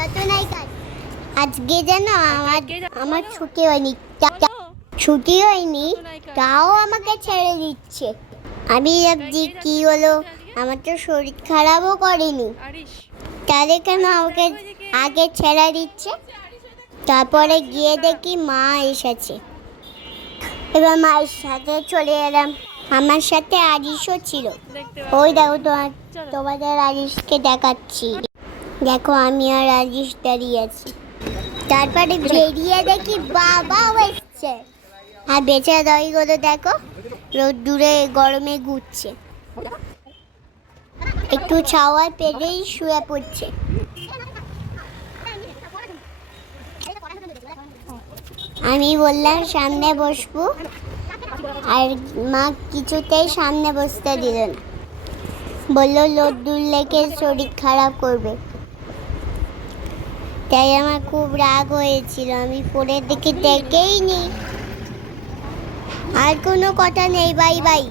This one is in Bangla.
নতুন কাজ। আজকে যেন আমার ছুটি হয়নি তাও আমাকে ছেড়ে দিচ্ছে। আমি ভাবছি কি হলো, আমার তো শরীর খারাপও করেনি, তাহলে কেন আমাকে আগে ছেড়ে দিচ্ছে? তারপরে গিয়ে দেখি মা এসেছে। এবার মায়ের সাথে চলে এলাম। আমার সাথে আরিশও ছিল। ওই দেখো তোমাদের আরিশকে দেখাচ্ছি। দেখো আমি আর আরিশ দাঁড়িয়ে আছি। তারপরে বেরিয়ে দেখি বাবাও এসছে। আর বেচারা দইগুলো দেখো রোদ্দুরে গরমে ঘুরছে, একটু ছাওয়ায় পেলেই শুয়ে পড়ছে। আমি বললাম সামনে বসবো, আর মা কিছুতেই সামনে বসতে দিল না, বললো রোদ্দুর লেগে শরীর খারাপ করবে। তাই আমার খুব রাগ হয়েছিল, আমি ফোনের দিকে দেখেই নি। আর কোনো কথা নেই, বাই বাই।